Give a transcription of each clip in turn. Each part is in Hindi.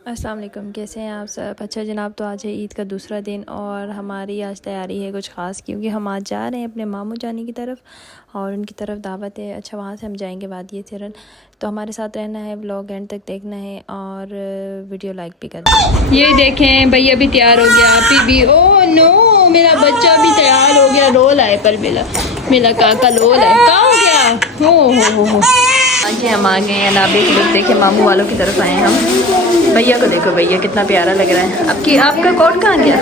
अस्सलाम वालेकुम, कैसे हैं आप सब? अच्छा जनाब, तो आज है ईद का दूसरा दिन और हमारी आज तैयारी है कुछ ख़ास, क्योंकि हम आज जा रहे हैं अपने मामू जानी की तरफ और उनकी तरफ दावत है। अच्छा, वहाँ से हम जाएंगे वादी सिरन। तो हमारे साथ रहना है, व्लॉग एंड तक देखना है और वीडियो लाइक भी करना है। ये देखें, भैया भी तैयार हो गया, आप भी। ओह नो, मेरा बच्चा भी तैयार हो गया। रोल आए पर मेरा काका रोल है। कहाँ हो गया? हो आज हम आ गए हैं नाबे के लोग। देखे, मामू वालों की तरफ आए हैं हम। भैया को देखो, भैया कितना प्यारा लग रहा है। आपका कोट कहाँ गया?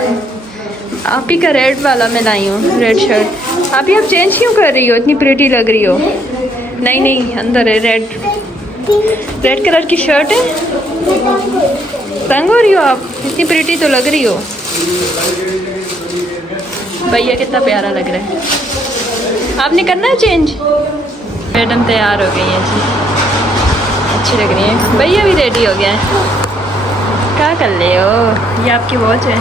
आप ही का रेड वाला मैं लाई हूँ, रेड शर्ट। आप ही आप चेंज क्यों कर रही हो? इतनी प्रिटी लग रही हो। नहीं अंदर है रेड कलर की शर्ट है। तंग हो रही हो आप? इतनी प्रिटी तो लग रही हो। भैया कितना प्यारा लग रहा है। आपने करना है चेंज? मैडम तैयार हो गई है जी, अच्छी लग रही है। भैया भी रेडी हो गया है। क्या कर ले हो? ये आपकी वॉच है।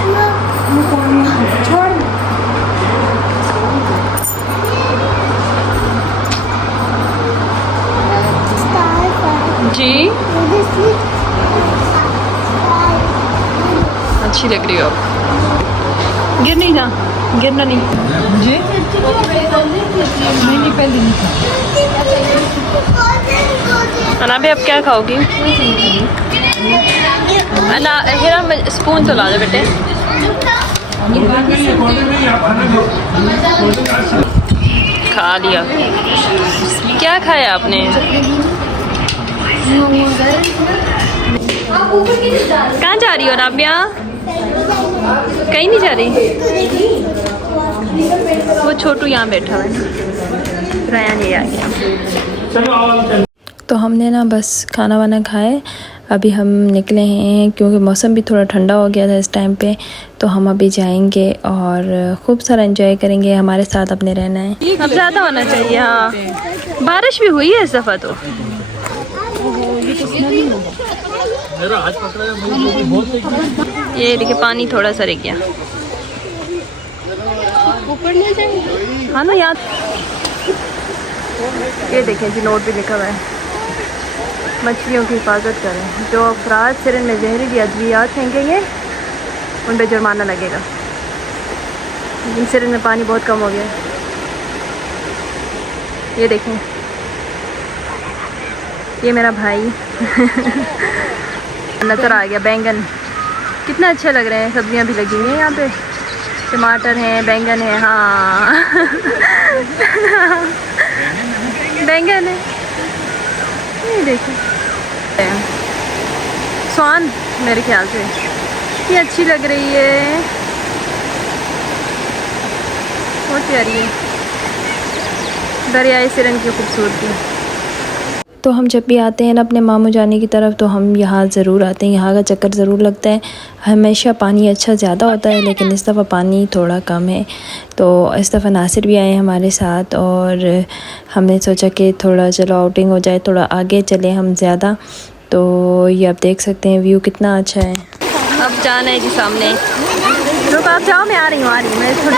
जी अच्छी लग रही हो आप। गिरना नहीं जी। नहीं पहले नहीं। अनाबे अब क्या खाओगी? हेरा स्पून तो ला दो बेटे। खा लिया। क्या खाया आपने? कहाँ जा रही हो नाबिया? कहीं नहीं जा रही। वो छोटू यहाँ बैठा हुआ है, रायन ये आ गया। तो हमने ना बस खाना वाना खाए, अभी हम निकले हैं क्योंकि मौसम भी थोड़ा ठंडा हो गया था इस टाइम पे। तो हम अभी जाएंगे और खूब सारा एंजॉय करेंगे। हमारे साथ अपने रहना है। अब ज़्यादा होना चाहिए। हाँ, बारिश भी हुई है इस दफ़ा तो। ये देखिए, पानी थोड़ा सा रह गया। हाँ ना याद। ये देखें जी, नोट भी लिखा हुआ है, मछलियों की हिफाजत करें। जो अफराद सिरन में जहरीली अद्वियात फेंकेंगे उन पर जुर्माना लगेगा। लेकिन सिरन में पानी बहुत कम हो गया है। ये देखें, ये मेरा भाई नज़र आ गया। बैंगन कितना अच्छे लग रहे हैं। सब्जियां भी लगी हुई हैं यहाँ पे, टमाटर हैं, बैंगन है। हाँ बैंगन है। ये देखो, स्वान मेरे ख्याल से ये अच्छी लग रही है, बहुत प्यारी है। दरियाए सिरन की खूबसूरती। तो हम जब भी आते हैं ना अपने मामू जाने की तरफ, तो हम यहाँ ज़रूर आते हैं, यहाँ का चक्कर ज़रूर लगता है। हमेशा पानी अच्छा ज़्यादा होता है, लेकिन इस दफ़ा पानी थोड़ा कम है। तो इस दफ़ा नासिर भी आए हमारे साथ और हमने सोचा कि थोड़ा चलो आउटिंग हो जाए, थोड़ा आगे चले हम ज़्यादा। तो ये आप देख सकते हैं, व्यू कितना अच्छा है। अब जाना है जी सामने। रुक, आप जाओ, मैं आ रही हूँ मैं थोड़ी।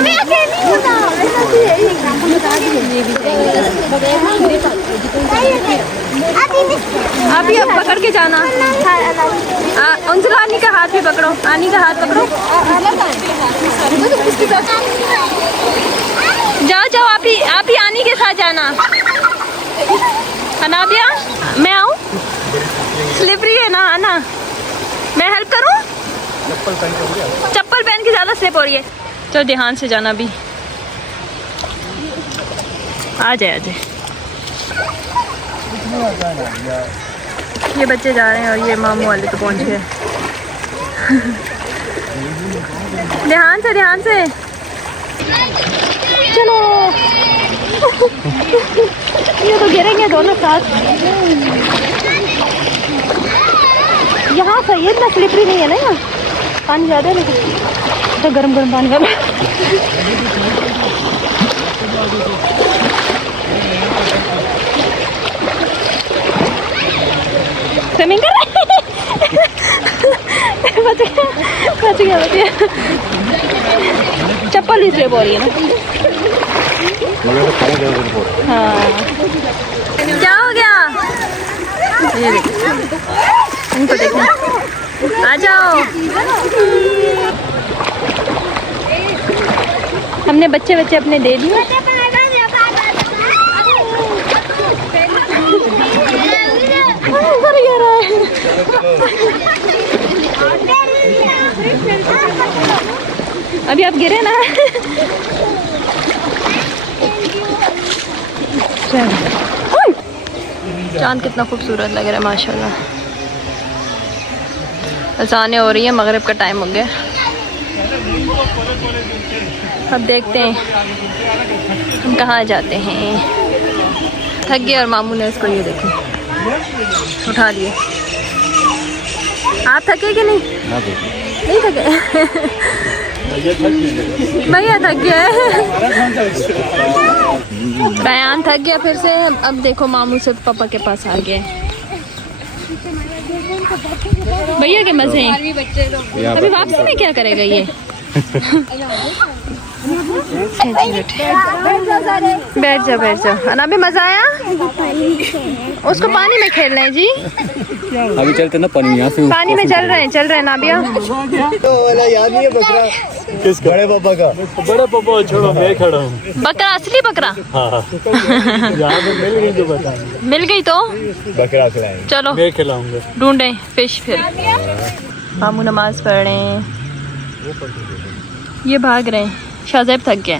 आप ही अब पकड़ के जाना। उनसे आनी का हाथ भी पकड़ो, आनी का हाथ पकड़ो। जाओ आप ही आनी के साथ जाना। अनाबिया, मैं आऊँ? स्लिपरी है ना आना, मैं हेल्प करूँ? चप्पल पहन के ज़्यादा स्लिप हो रही है। चलो ध्यान से जाना भी। आ जाए। ये बच्चे जा रहे हैं और ये मामू वाले तो पहुंच गए। ध्यान से चलो। ये तो गिरेंगे दोनों साथ। यहाँ सही है, इतना स्लिपरी नहीं है ना। यहाँ पानी ज़्यादा है, लेकिन तो गरम पानी वाला। स्विमिंग कर बच गया। चप्पल भी स्लिप हो रही है ना। हाँ, क्या हो गया? ये देखो, इनको देखो। आ जाओ। हमने बच्चे अपने दे दिए। अभी आप गिरे ना। चांद कितना खूबसूरत लग रहा है माशाल्लाह। अज़ानें हो रही है, मगरिब का टाइम हो गया। अब देखते हैं हम कहाँ जाते हैं। थक गए और मामू ने इसको ये देखें उठा लिए। आप थके कि नहीं? नहीं थके। भैया थक गया है। रायान थक गया फिर से। अब देखो मामू से पापा के पास आ गए। भैया के मजे हैं। अभी वापसी में क्या करेगा ये? बैठ जाओ। अभी मजा आया? उसको पानी में खेल रहे हैं जी। अभी चलते ना पानी में चल रहे हैं नाबिया। याद नहीं है बकरा किसका? बड़े पापा का। बड़े पापा छोड़ो, मैं खड़ा हूँ। बकरा, असली बकरा। हाँ। यहाँ पे मिल गई तो बता। मिल गई तो बकरा खिलाएंगे। चलो मैं खिलाऊंगा। ढूंढे फिश। फिर मामू नमाज पढ़ रहे हैं, ये भाग रहे हैं। शाहज़ैब थक गया।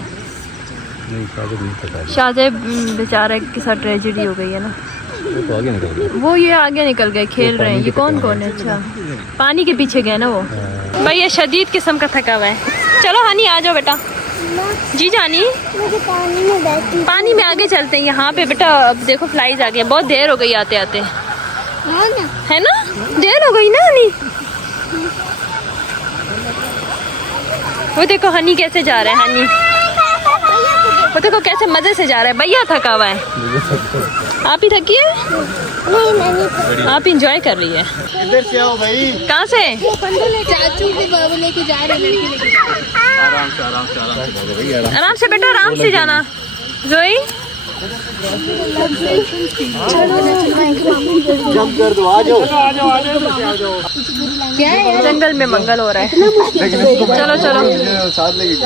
शाहज़ैब बेचारे के साथ ट्रेजेडी हो गई है ना। वो ये आगे निकल गए, खेल रहे हैं। ये कौन है? अच्छा, पानी के पीछे गए ना वो। भाई ये शदीद किस्म का थका हुआ है। चलो हनी आ जाओ बेटा। जी जानी, पानी में आगे चलते हैं। यहाँ पे बेटा अब देखो फ्लाइज आ गए। बहुत देर हो गई आते आते, है ना? देर हो गई ना हनी। वो देखो हनी कैसे जा रहा है। हनी वो देखो कैसे मजे से जा रहा है। भैया थका हुआ है। आप ही थकी है? आप इंजॉय कर रही है। इधर से आओ भाई। कहाँ से? चाचू के बाबू लेके जा रहे हैं। आराम से बेटा, आराम से जाना। जोई जंप कर दो, आ जाओ। क्या है? जंगल में मंगल हो रहा है। चलो साथ लेके।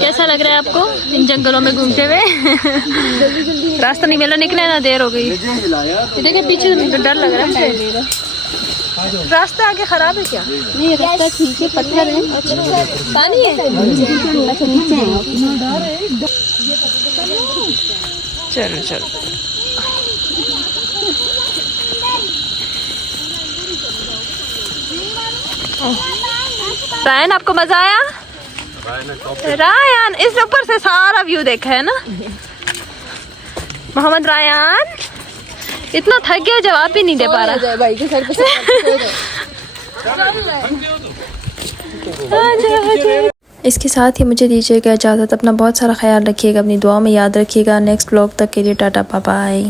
कैसा लग रहा है आपको इन जंगलों में घूमते हुए? रास्ता नहीं मिला, निकले ना, देर हो गई। देखिए पीछे डर लग रहा है मुझे। रास्ता आगे खराब है क्या? नहीं, रास्ता ठीक है, पत्थर है। पानी है। अच्छा नीचे है। चलो रायन, आपको मजा आया? रायन इस ऊपर से सारा व्यू देखा है ना। मोहम्मद रायन इतना थक गया, जवाब ही नहीं दे पा रहा। भाई के सर पे इसके साथ ही मुझे दीजिएगा इजाज़त। अपना बहुत सारा ख्याल रखिएगा, अपनी दुआ में याद रखिएगा। नेक्स्ट व्लॉग तक के लिए टाटा बाय बाय।